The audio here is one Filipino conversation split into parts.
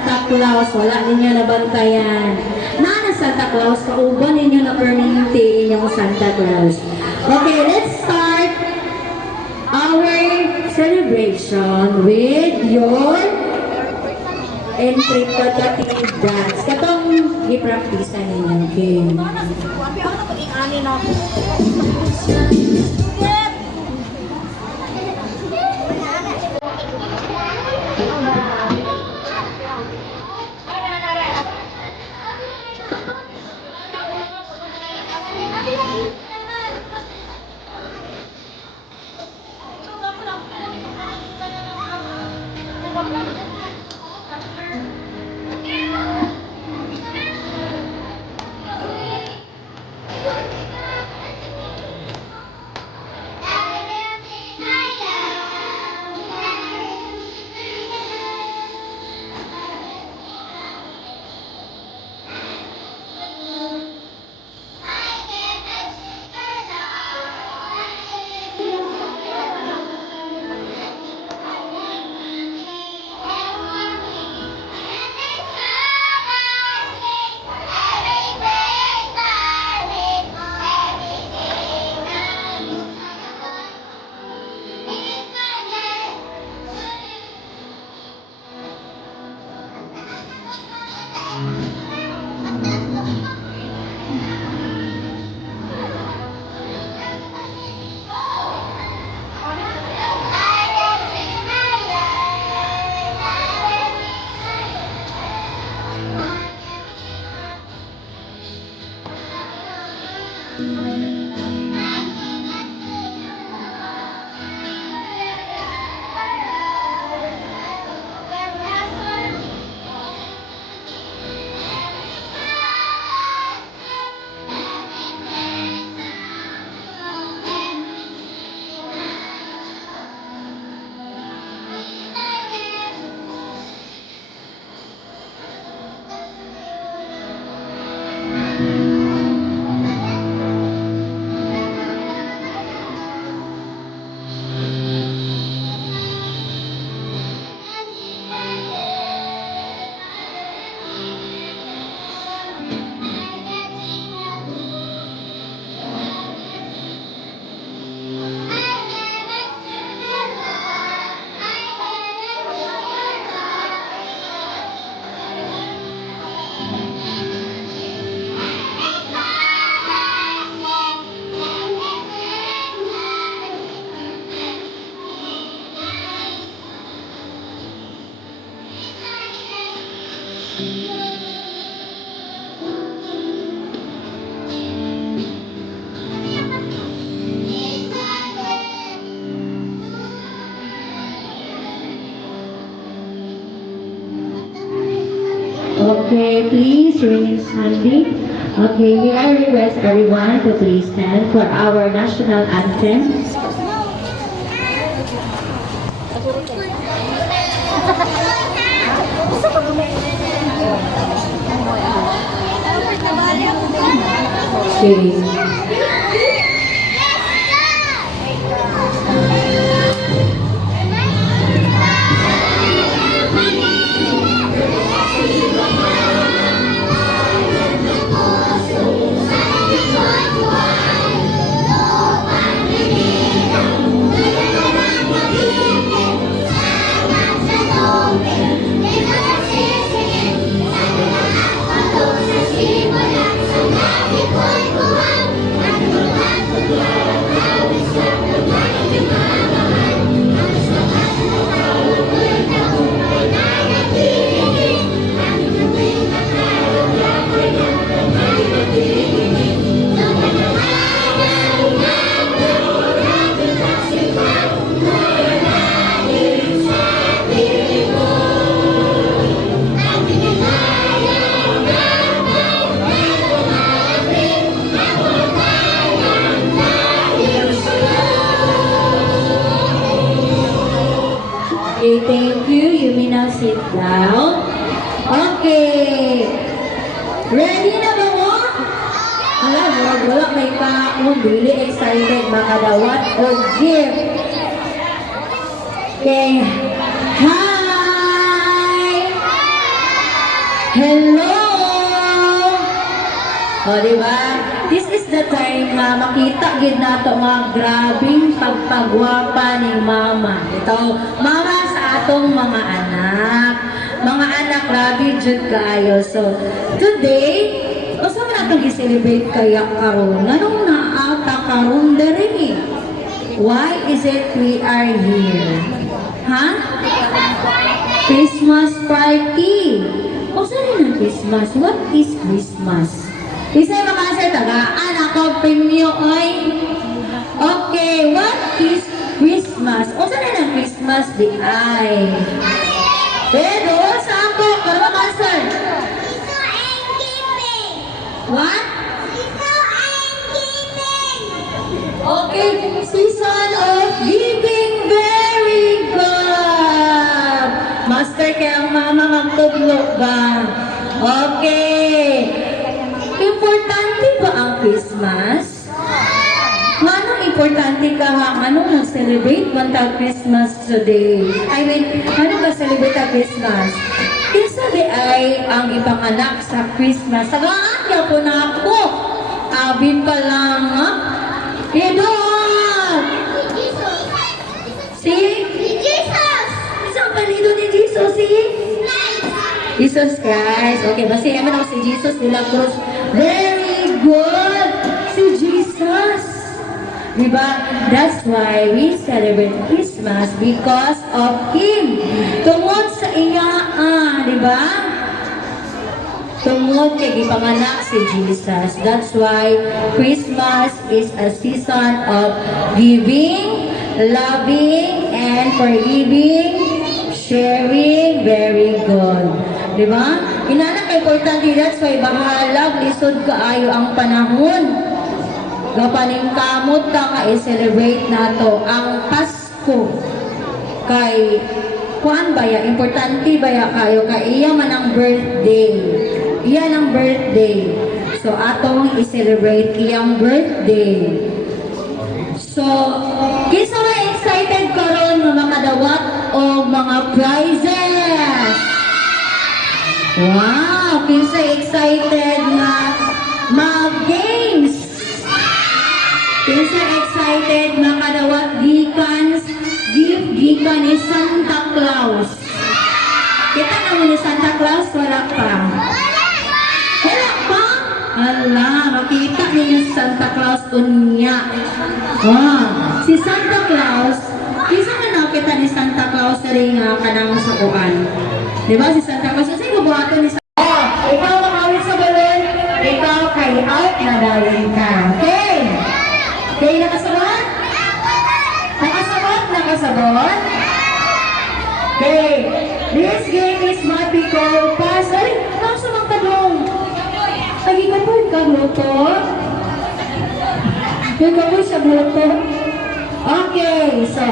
Santa Claus, wala ninyo nabantayan. Na Santa Claus, kauban ninyo na perminti inyong Santa Claus. Okay, let's start our celebration with your interpretative dance. Katong i-practice ninyo, okay? Okay, please remain standing. Okay, we are request everyone to please stand for our national anthem. Okay. Okay, thank you. You may now sit down. Okay. Ready na ba mo? Alam mo, wala may kaon. Really excited makadawat o gift. Okay. Hi! Hello! O, diba? This is the time na makita gid nato mga grabing pagpagwapa ni Mama. Ito, Mama sa atong mga anak. Mga anak, grabe jud kayo. So, today, usa man natong i-celebrate kaya karon. Nganong naata karon diri? Why is it we are here? Ha? Christmas party. O saan ang Christmas? What is Christmas? Isa yung makasay tagaan ako premyo oy. Okay, what is Christmas? O saan ang Christmas di ay? Pero sa ako, para makasay. What? Okay, season of giving. Very good. Master kaya ang mama magtublog ba? Okay. Importante ba ang Christmas? Anong importante ka ha? Anong nag-celebrate man ta Christmas today? I mean, ano ba celebrate ang Christmas? Isa di ay ang ipanganak sa Christmas. Sagaan niya po na ako. Abin pa lang ha? Idol! Si? Jesus! Isang palido ni Jesus, si? Jesus Christ. Okay, basta naman ako si Jesus nila Cruz. Very good! Si Jesus! Diba? That's why we celebrate Christmas because of Him. Tungod sa iya, diba? Tungod kay gipanganak si Jesus. That's why Christmas is a season of giving, loving, and forgiving, sharing. Very good. Diba? Inanak importante, that's why bahalag, lisod kaayo ang panahon. Gapaningkamot ta ka i-celebrate nato ang Pasko. Kay kuan ba ya? Importante ba ya kayo? Kay iya man ang birthday. Iyan ang birthday. So, atong i-celebrate iyang birthday. So, kisa na excited karon nga makadawat o mga prizes. Wow! Kinsa excited nga mag-games. Kinsa excited makadawat gift gikan ni Santa Claus. Kita na mo ni Santa Claus, wala pa. Wala pa? Ala, makita niyo si Santa Claus unya. Wow! Si Santa Claus, kisa na nakita ni Santa Claus sa rin nga kanang sakuan. Diba si Santa Claus? Kasi bubuhaton ni Santa Claus. Ikaw makawit sa balon, ikaw kay out na dawin ka. Okay? Okay, nakasagot? Nakasagot? Nakasagot? Okay. This game is what we call pass. Ay, nasa mga tanong. Lagi ka po yung kagluto? Yung kagluto sa gluto? Okay, so,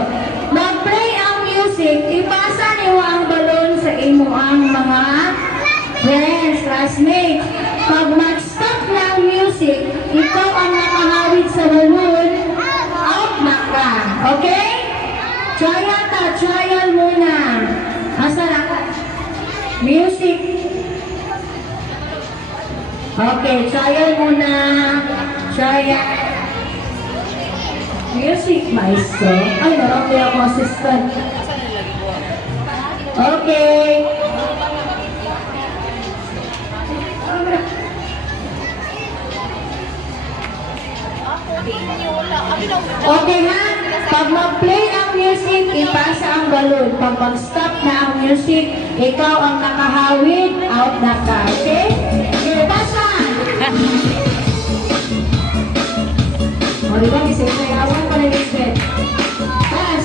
mag-play ang music. Ipasa niyo ang balon sa imo ang mga friends, classmates. Pag mag-stop na ang music, ikaw ang nakahawid sa balon, out na ka. Okay? Trial muna. Masarap. Music. Okay, trial muna. Trial. Music, maestro. Ay, marami ako assistant. Okay. Okay ha? Pag mag-play ang music, ipasa ang balon. Pag mag-stop na ang music, ikaw ang nakahawid, out na ka. Okay? Okay, pasa! O, diba? Isayawan pa rin Lisbeth. Pas!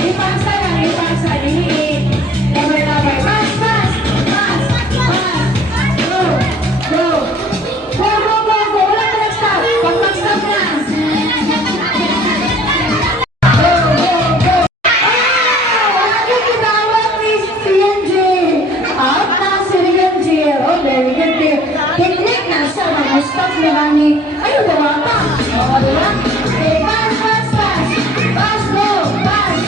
Ipasa lang, ipasa. Diliit. Labay. Pas! Go! Go! Wala ka nag-stop. Pag mag-stop na. Go! Wala ka kinawag ni Angel. Out na si Angel. Oh, very good. Higlik na siya. Mag-stop na kami. Ayun, gawa pa. O, diba? Okay, pass. Pass, go. Pass.